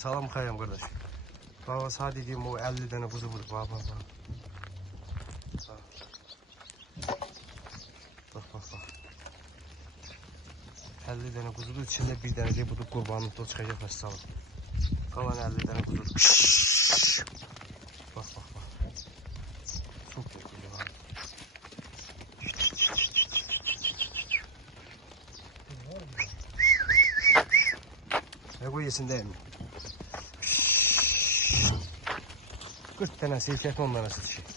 Salam xəyəm qardaş. Baba sağ dediyim o 50 dənə quzu vurdu. Bak. Bak. 50 dənə quzudur. İçində bir dənə de budur qurbanlık da çıxacaq vəssalam. Qalan 50 dənə quzudur. Bak. Çok güzel abi. Ne koyuyorsun değil mi? 40 tane seyfiyat 10 tane sıçıyor.